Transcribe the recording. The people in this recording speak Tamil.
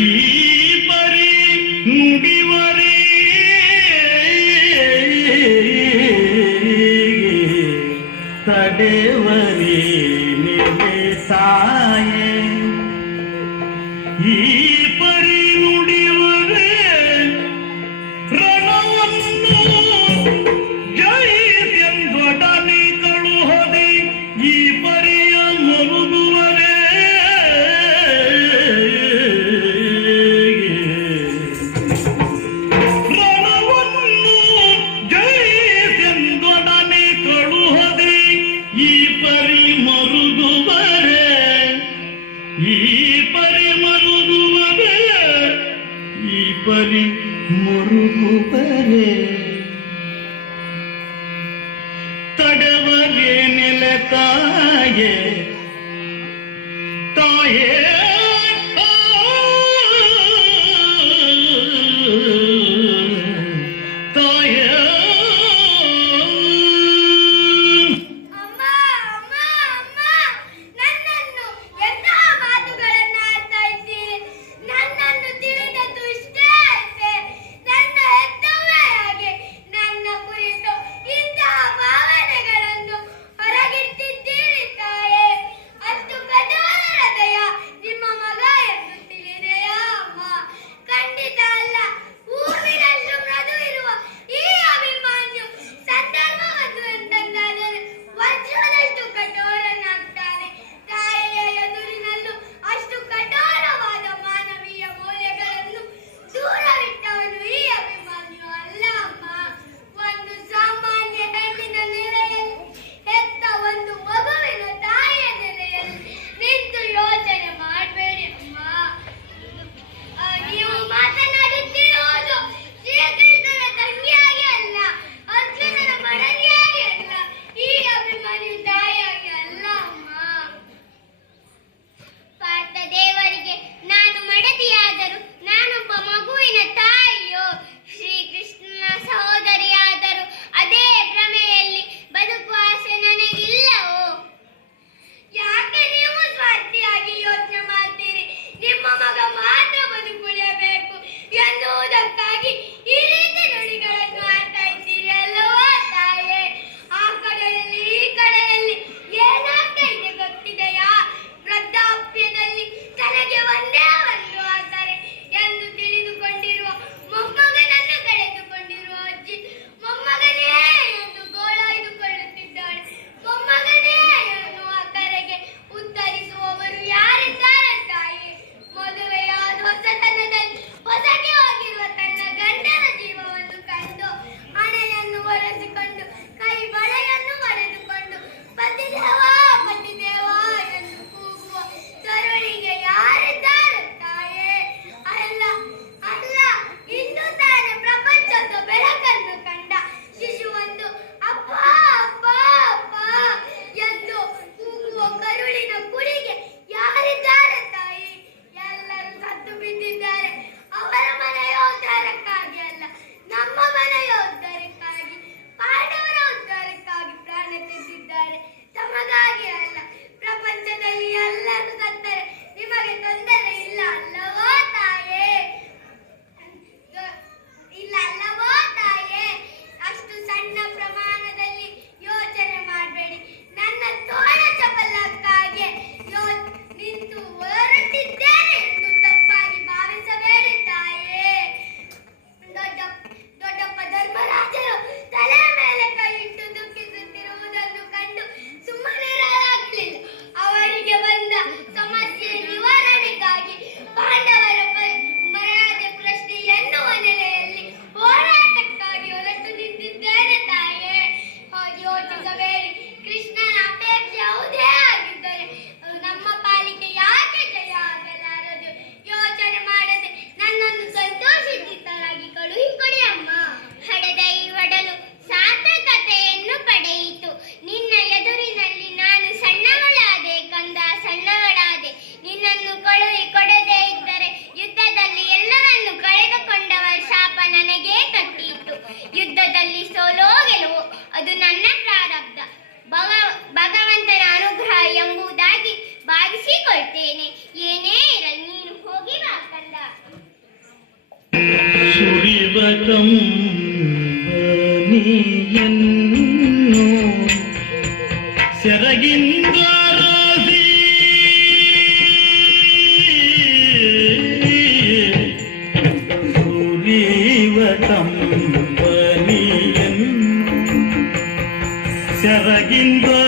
ಈ ಪರಿ ನುಡಿವ தாயே கம்பனியன்னோ செரகின்ற ராசி சூரீவ கம்பனியன் செரகின்ற